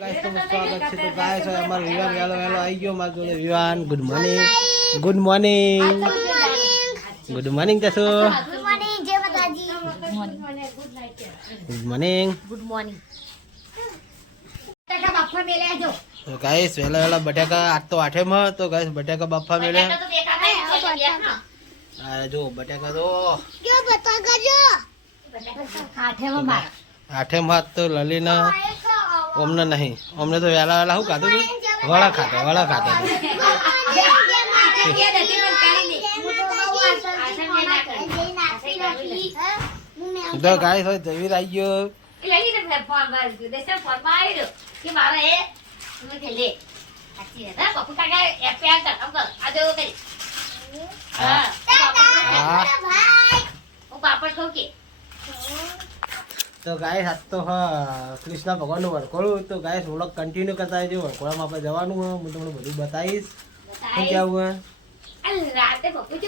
Guys તો સ્વાગત છે. તો ગાઈસ હવે અમારો વિવાન વહેલો વહેલો આવી ગયો મારા જોડે Vivaan good morning good morning good morning જશો good morning Jai Mataji. Good morning good morning ટકા બાફા મેલે જો. તો ગાઈસ વહેલા વહેલા બટાકા આજ તો આઠેમાં તો ગાઈસ બટાકા બાફા મેલે આ જો બટાકા તો આઠે આઠેમાં આઠેમાં તો લલીના. ઓમને નહીં. અમને તો વહેલા વહેલા શું ખાધું હતું વડા ખાતા વડા ખાતા તો. ગાઈસ હવે જવીર આવી ગયો હા. પાપડ ખાવ કે? તો ગાય હાથ તો હા કૃષ્ણ ભગવાનનું વરકોળું તો ગાય વ્લોગ કન્ટિન્યુ કરતા રહેજો. વરકોળામાં આપણે જવાનું હોય હું તમને બધું બતાવીશ. શું કેવું હે?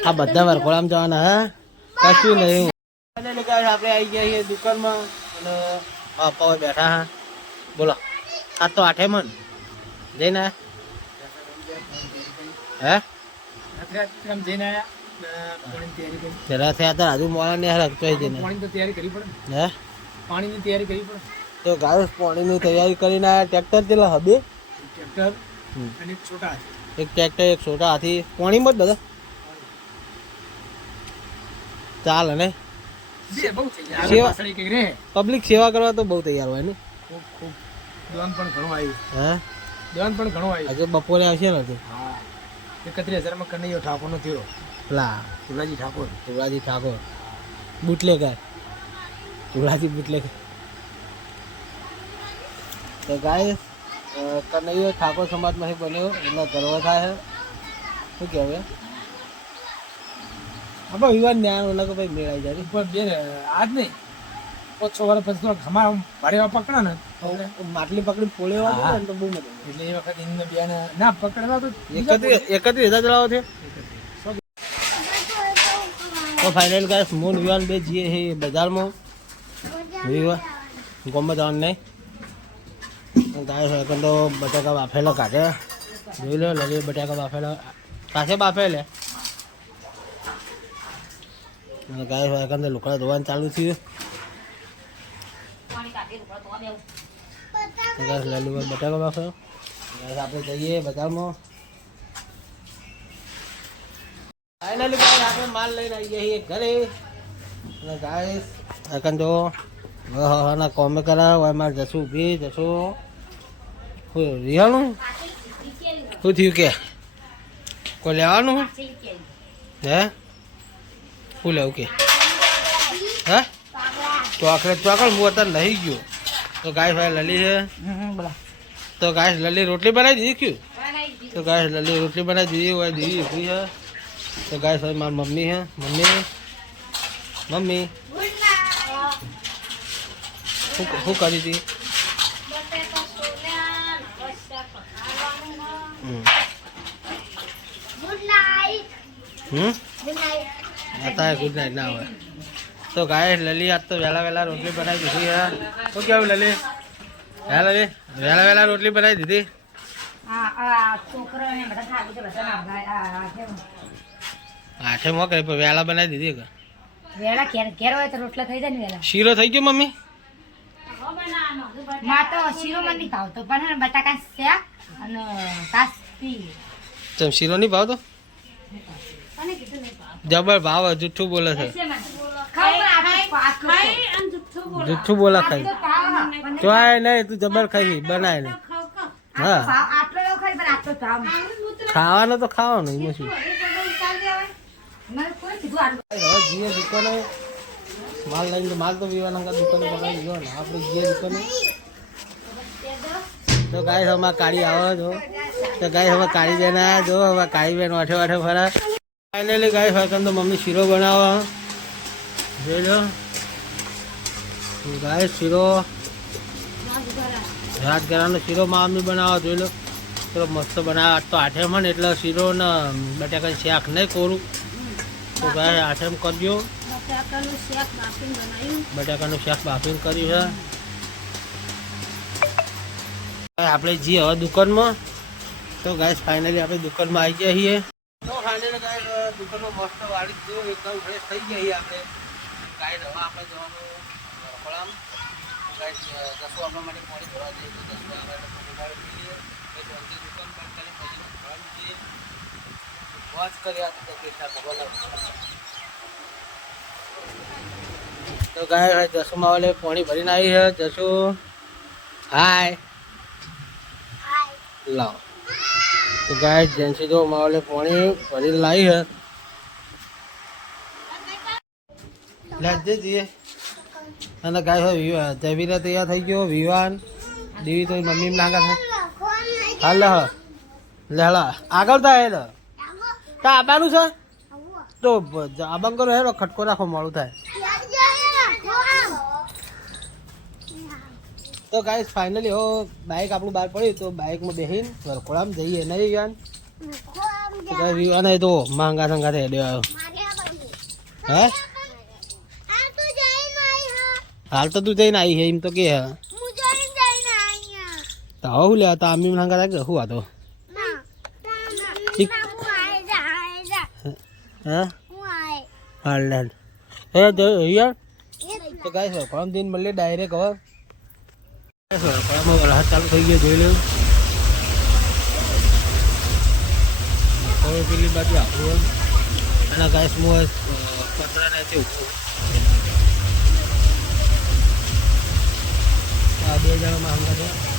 આ બધા વરકોળામાં જવાના હા? કશું નહીં. guys, આપણે આવી ગયા છીએ દુકાનમાં. અને બાપા હોય બેઠા હા. બોલો. આ તો આઠે મન. જઈને? હે? જરા થયા હતા હજુ મોડા ને હરકતો જઈને. હે? પાણીની તૈયારી કરવી પડે? તો ગાય પાણીની તૈયારી કરીને આયા ટ્રેક્ટર કેટલા હબે. ટ્રેક્ટર. અને છોટા એક ટ્રેક્ટર એક છોટા હાથી. પાણીમાં જ દાદા. ચાલે ને એક એક પબ્લિક સેવા કરવા તો બહુ તૈયાર હોય ને? ખૂબ ખૂબ. દોન પણ ઘણું આવ્યું. હે? દોન પણ ઘણું આવ્યું. આજે બપોરે આવશે ને હા. એકત્રીસ હજારમાં કનૈયો ઠાકોરનો થયો. લા. તુલાજી ઠાકોર. તુલાજી ઠાકોર. બુટલેકર તુળાજી બુટલેકર તો ગાય કનૈયો ઠાકોર સમાજમાંથી બન્યો એમનો ગર્વ થાય છે. શું કહેવાય આપણે વિવાદ જ્ઞાન ઓલા કે ભાઈ મેળાઈ જાય. પણ બે આજ નહીં. પાંચ વાર પછી થોડા ઘમા ભારે પકડે પકડા ને. માટલી પકડી પોળે વાળો ને તો બહુ મજા એટલે એ વખત એમને બે ના પકડવા તો એકત્રીસ એકત્રીસ હજાર ચડાવો છે તો ફાઇનલ ગાય મૂળ વિવાન બે જઈએ છે બજારમાં. ગમે જવાનું નહીં. ગાય હોય તો બટાકા બાફેલા કાઢે. જોઈ લો લલી બટાકા બાફેલા. પાસે બાફે લે ગાય હોય તો લુકડા ધોવાનું ચાલુ થયું. તો બટાકા બાફે આપણે જઈએ બજારમાં ફાઇનલી આપણે માલ લઈને આવી ગયા છીએ ઘરે. અને ગાય કોમે કરા હોય મારે જશું ઊભી જશું શું રિયાનું શું થયું કે? કોઈ લેવાનું? હે? શું લેવું કે? હે? ચોકલેટ ચોકડ હું અત્યારે નહીં ગયો. તો ગાય ભાઈ લલી છે. તો ગાય લલી રોટલી બનાવી દીધી ક્યું તો ગાય લલી રોટલી બનાવી દીધી હોય ઊભી છે. તો ગાય ભાઈ મારી મમ્મી છે. મમ્મી? મમ્મી? શું કરી હતી હમ. ગુડ અત્યારે નાઇટ ના હોય. તો ગાય લલી આજ તો વહેલા વહેલા રોટલી બનાવી દીધી હે શું કેવું લલી હે લલી વહેલા વહેલા રોટલી બનાવી દીધી? આઠે મોકલે પણ વહેલા બનાવી દીધી કે? ઘેર ઘેર હોય તો રોટલા થઈ જાય ને વેળા શીરો થઈ ગયો મમ્મી? માં તો શીરો મને નહીં ભાવતો પણ બટાકા શાક અને તાસ પી શીરો નહીં ભાવતો? અને કીધું નહીં ભાવ જબર ભાવ જુઠ્ઠું બોલે છે. જુઠ્ઠું બોલા. ખાઈ. ચોય નહીં તું જબર ખાઈ બનાય નહીં. હા. ખાવાનું તો ખાવાનું એમાં શું? જીએ દુકાને માલ લઈને તો માલ તો વિવાનંગા દુકાને પકડી ગયો ને. આપણે જીએ દુકાને તો ગાય હવે કાળી આવે જો તો ગાય હવે કાળી બેન આવ્યા જો હવે કાળી બેન વાઠે વાઠે ફરા. ફાઇનલી ગાય ફરકન તો મમ્મી શીરો બનાવો. જોઈ લો. ગાય શીરો. રાજગરાનો શીરો મમ્મી બનાવો, જોઈ લો. ચલો, મસ્ત બનાવે. આજ તો આઠેમ ને એટલે શીરો ને બટાકાની શાક નહીં કોરું. તો ગાય આઠેમ કરજો. બટાકાનું શાક બાફીને કર્યું છે. આપણે જઈએ હવે દુકાનમાં. તો ગાઈસ ફાઇનલી આપણે દુકાનમાં આવી ગયા છીએ. તો ફાઇનલી ગાઈસ દુકાનમાં મસ્ત વાળી જો એકદમ ફ્રેશ થઈ ગયા આપણે. ગાઈસ હવે આપણે જવાનું વડોદરામ ગાઈસ દસો આપણા માટે પાણી ભરવા જઈએ તો દસો આપણે જલ્દી દુકાન બંધ કરી પછી ભરવાનું જઈએ. વોચ કર્યા તો કેટલા ભગવાન તો ગાય જસુ માવલે પાણી ભરીને આવી છે. જસુ હાય. લાવ. તો ગાય જેન્સી તો માવલે પાણી ભરીને લાવી છે. લાજે જઈએ અને ગાય વિવાહ. જવીને તૈયાર થઈ ગયો વિવાન દેવી તો મમ્મી લાગા છે. હાલ લેલા આગળ થાય હેલો તો આબાનું છે? તો આબાન કરો હેલો ખટકો રાખો મોડું થાય. તો ગાઈસ ફાઇનલી હો બાઇક આપણું બહાર પડ્યું તો બાઇકમાં બેસીને વરખોડામાં જઈએ. નહીં ગાય વિવાન તો માંગા સંગા થઈ દેવાયો હે? હાલ તો તું જઈને આવી છે એમ તો કે હે. તો શું લેવા તો આમી માંગા થાય શું આ તો હે? હાલ હાલ. હે યાર? તો ગાઈસ વરખોડામાં જઈને મળીએ ડાયરેક્ટ હવે વરખોડામાં વરસાદ ચાલુ થઈ ગયો, જોઈ લેવું હવે પેલી બાજુ આપણું અને ગાઈસ હું પતરા નથી આ બે જણામાં હંગા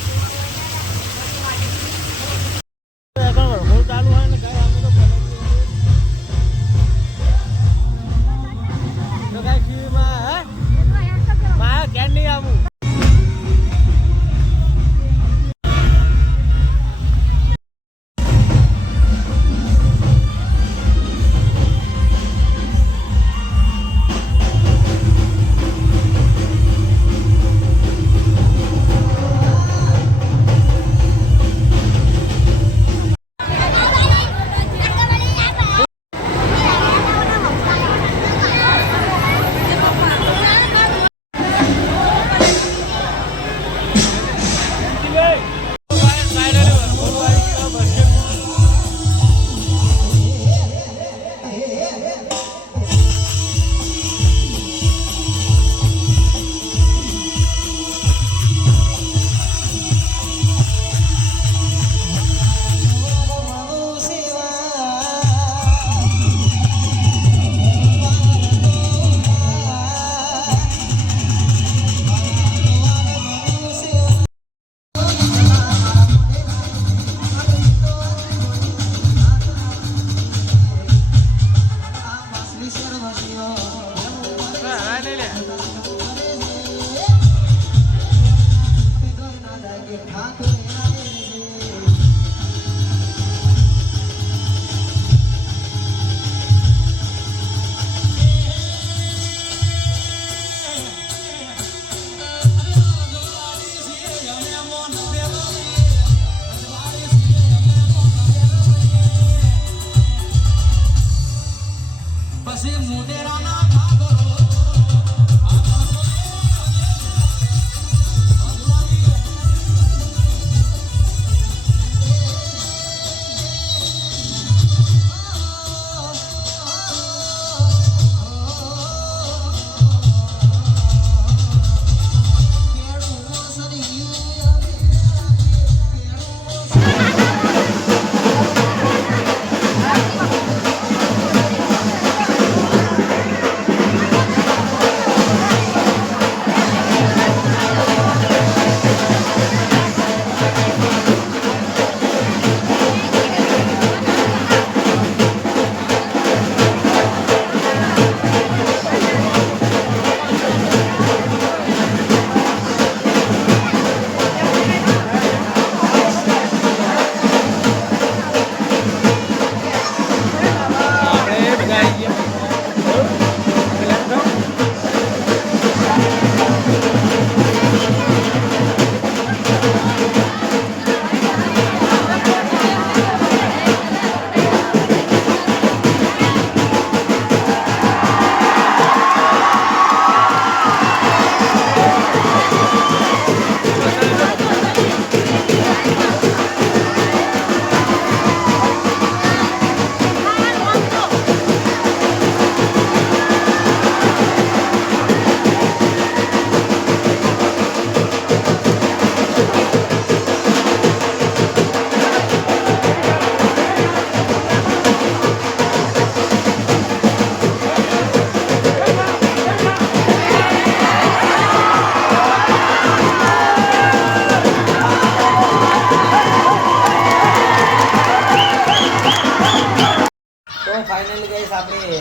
તો ફાઇનલી ગઈશ આપણે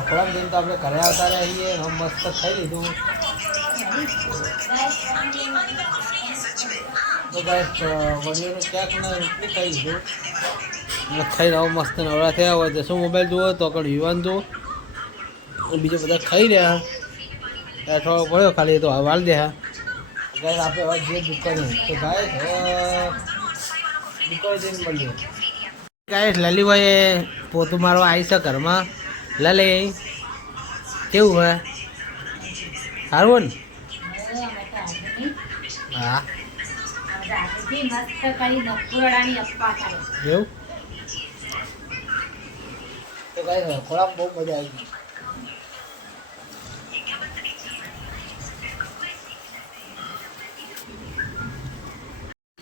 થોડાક દિન તો આપણે ઘરે આવતા રહીએ હમ મસ્ત થઈ લીધું તો બસ વડીઓનું ક્યાંક ને થઈ લીધું ખાઈ રહ્યો મસ્ત નવરા થયા હોય તો શું મોબાઈલ જુઓ તો આગળ યુવાન જુઓ બીજા બધા ખાઈ રહ્યા ત્યારે થોડો પડ્યો ખાલી તો વાળ દે હા આપણે હવે જે દુકાને તો ગાય દુકાન જઈને મળીએ ગાઈસ લલીભાઈ પોતું મારવા આવી છે ઘરમાં. લલી, કેવું હોય સારું ને? હા. બહુ મજા આવી ગઈ.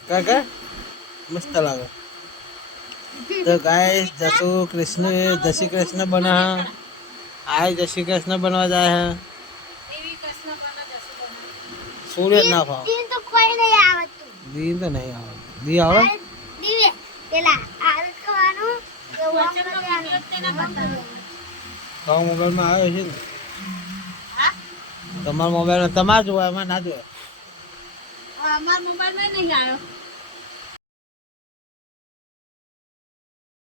કાકા, મસ્ત લાગે. તો ગાય જસુ કૃષ્ણ જય શ્રી કૃષ્ણ બના. આય જય શ્રી કૃષ્ણ બનવા જાય હે. સૂર્ય ના ભાવ દિન તો કોઈ નહીં આવતું દી તો નહીં આવે. દી આવે? દિવે. પેલા ઓમ કરવાનું તમારા મોબાઈલમાં આવ્યો છે ને? તમારા મોબાઈલમાં તમાર જોવા એમાં ના જોવા અમારા મોબાઈલમાં નહીં આવ્યો.